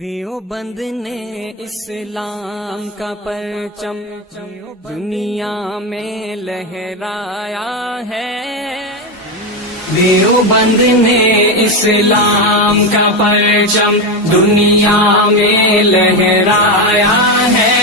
دیوبند نے اسلام کا پرچم دنیا میں لہرایا ہے۔ دیوبند نے اسلام کا پرچم دنیا میں لہرایا ہے۔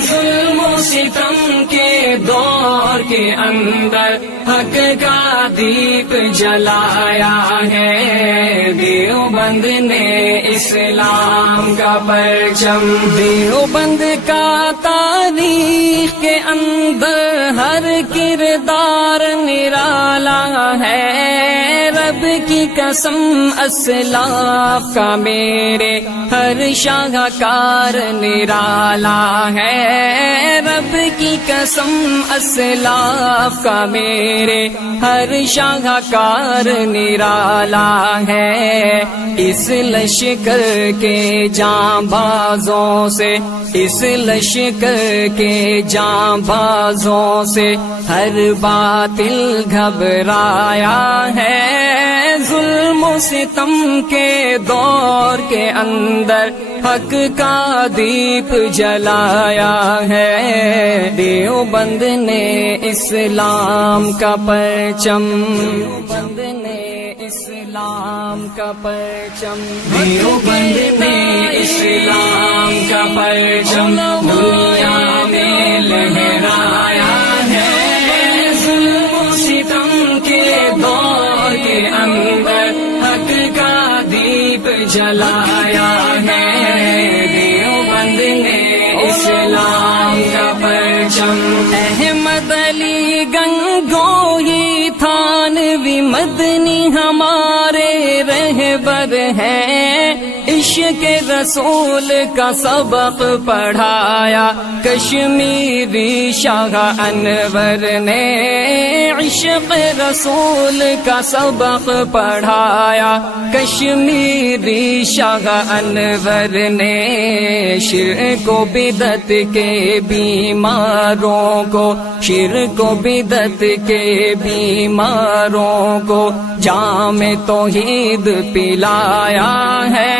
ظلم و ستم کے دور کے اندر حق کا دیپ جلایا ہے۔ دیوبند نے اسلام کا پرچم، دیوبند کا تاریخ کے اندر ہر کردار نرالا ہے۔ رب کی قسم اسلاف کا میرے ہر شاہکار نرالا ہے۔ رب کی قسم اسلاف کا میرے ہر شاہکار نرالا ہے۔ اس لشکر کے جاں بازوں سے، اس لشکر کے جاں بازوں سے ہر باطل گھبرایا ہے۔ ظلم و ستم کے دور کے اندر حق کا دیپ جلایا ہے۔ دیوبند نے اسلام کا پرچم، دیوبند نے اسلام کا پرچم، دیوبند نے اسلام کا پرچم دنیا میں لہرایا ہے۔ ظلم و ستم کے دور کے اندر حق کا دیپ جلایا ہے۔ دیوبند نے اسلام کا پرچم، احمد علی گنگوہی تھانوی مدنی ہمارے رہبر ہیں۔ عشق رسول کا سبق پڑھایا کشمیری شاہ انور نے۔ عشق رسول کا سبق پڑھایا کشمیری شاہ انور نے۔ شرک و بدعت کے بیماروں کو، شرک و بدعت کے بیماروں کو جام توحید پلایا ہے۔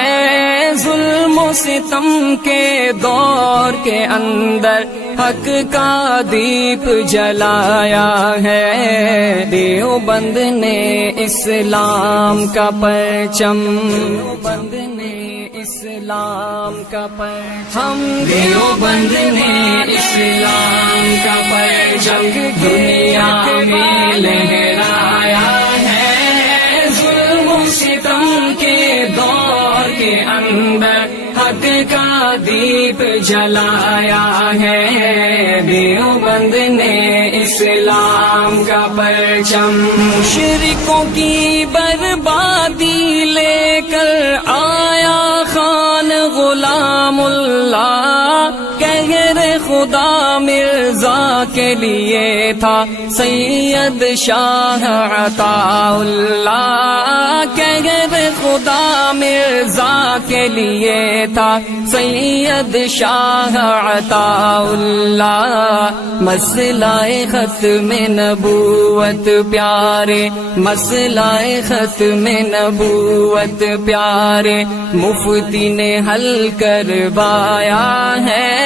ظلم و ستم کے دور کے اندر حق کا دیپ جلایا ہے۔ دیوبند نے اسلام کا پرچم، دیوبند نے اسلام کا پرچم، دیوبند نے اسلام کا پرچم دنیا میں لہرایا ہے۔ ظلم و ستم کے دور کے اندر حق کا دیپ جلایا ہے۔ دیوبند نے اسلام کا پرچم، مشرکوں کی بربادی لے کر آیا خان غلام اللہ۔ قہر خدا مرزا کے لیے تھا سید شاہ عطا اللہ۔ قہر خدا مرزا کے لیے تھا سید شاہ عطا اللہ۔ مسئلہ ختم نبوت پیارے، مسئلہ ختم نبوت پیارے مفتی نے حل کروایا ہے۔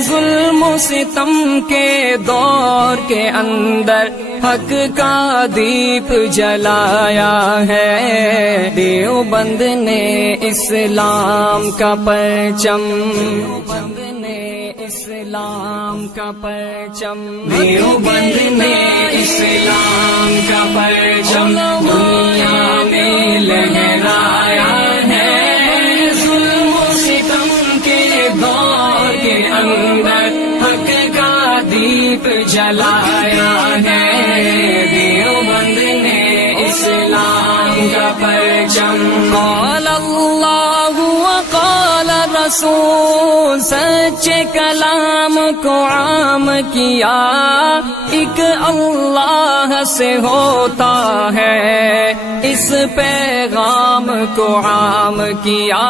ظلم و ستم کے دور کے اندر حق کا دیپ جلایا ہے۔ دیوبند نے اسلام کا پرچم، دیوبند نے اسلام کا پرچم، دیوبند نے اسلام کا پرچم دنیا میں لہرایا ہے۔ ظلم و ستم کے دور کے اندر حق کا دیپ جلایا ہے۔ دیوبند نے اسلام کا پرچم، قال اللہ وقال رسول سچے کلام کو عام کیا، ایک اللہ سے ہوتا ہے، اس پیغام کو عام کیا،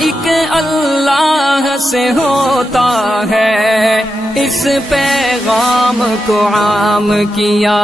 ایک اللہ سے ہوتا ہے، اس پیغام کو عام کیا۔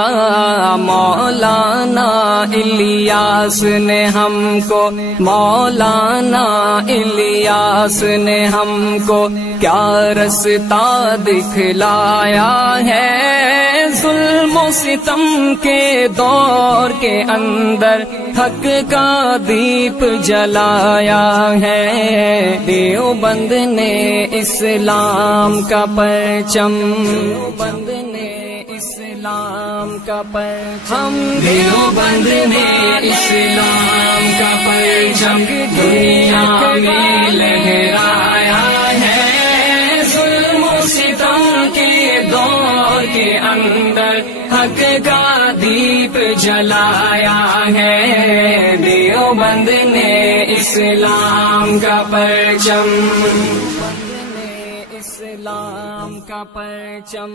مولانا الیاس نے ہم کو، مولانا الیاس نے ہم کو کیا رستہ دکھلایا ہے، ظلم و ستم کے دور کے اندر حق کا دیپ جلایا ہے۔ دیوبند نے اسلام کا پرچم، دیوبند نے اسلام کا پرچم، دیوبند نے اسلام کا پرچم دنیا میں لہرایا ہے، ظلم و ستم کے دور کے اندر حق کا دیپ جلایا ہے۔ دیوبند نے اسلام کا پرچم، دیوبند نے اسلام کا پرچم۔